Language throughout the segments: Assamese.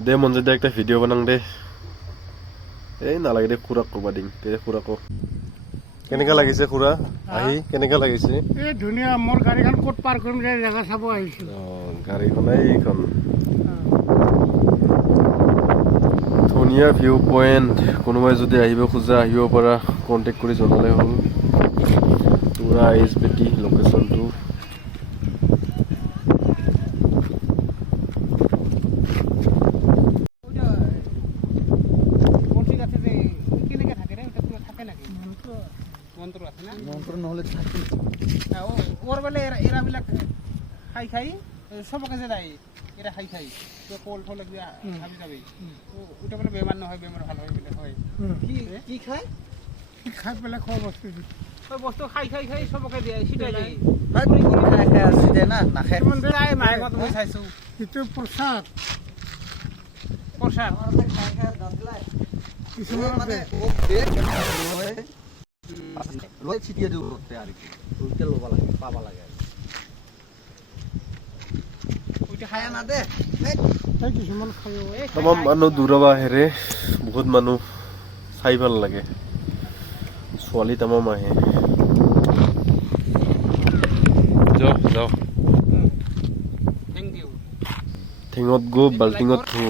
দে মন যদি একটা ভিডিও বানাং দে এই নালাগে দে খুৰাক ক'বা দিম দে খুৰা ক কেনেকা লাগিছে খুৰা আহি কেনেকা লাগিছে এই ধুনীয়া মোৰ গাড়ীখন ক'ত পাৰ কৰিম যে জেগা চাব আহিছিলোঁ গাড়ীখন এইখন ধুনীয়া ভিউ পইণ্ট কোনোবাই যদি আহিব খোজা আহিব পৰা কণ্টেক্ট কৰি জনালে হ'ল পুৰা আইচ বেটি লোকেশ্যনটো মন্ত্ৰ নহ'লে থাকি ওর বেলে এরা বিলাক খাই খাই সবকে যে দেয় এরা খাই খাই তো কোল ঠোল দিয়ে খাবি যাবে তো ওটা বলে বেমার না হয় বেমার ভালো হয় বলে হয় কি কি খায় খাই পেলে খাওয়া বস্তু ওই বস্তু খাই খাই খাই সবকে দিয়ে সেটাই দেয় ভাই খাই খাই আসি দে না না খাই মন দেয় মাইকত মই চাইছো এটা প্রসাদ প্রসাদ খাই খাই দাঁতলাই কিছুমান মানে ও বেগ হয় লই ছিটিয়ে দিব করতে আর কি ওইটা লোবা লাগে পাবা লাগে ওইটা খায়া না দে এই কিছুমান খায়ো তামাম মানুহ দূৰবা হেৰে বহুত মানুহ চাই ভাল লাগে ছোৱালী তামাম আহে যাও যাও থ্যাংক ইউ ঠেঙত গো বাল্টিঙত থো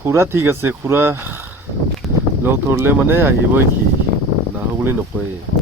খুৰা ঠিক আছে খুৰা লগ ধৰিলে মানে আহিবই কি নাহো বুলি নকয়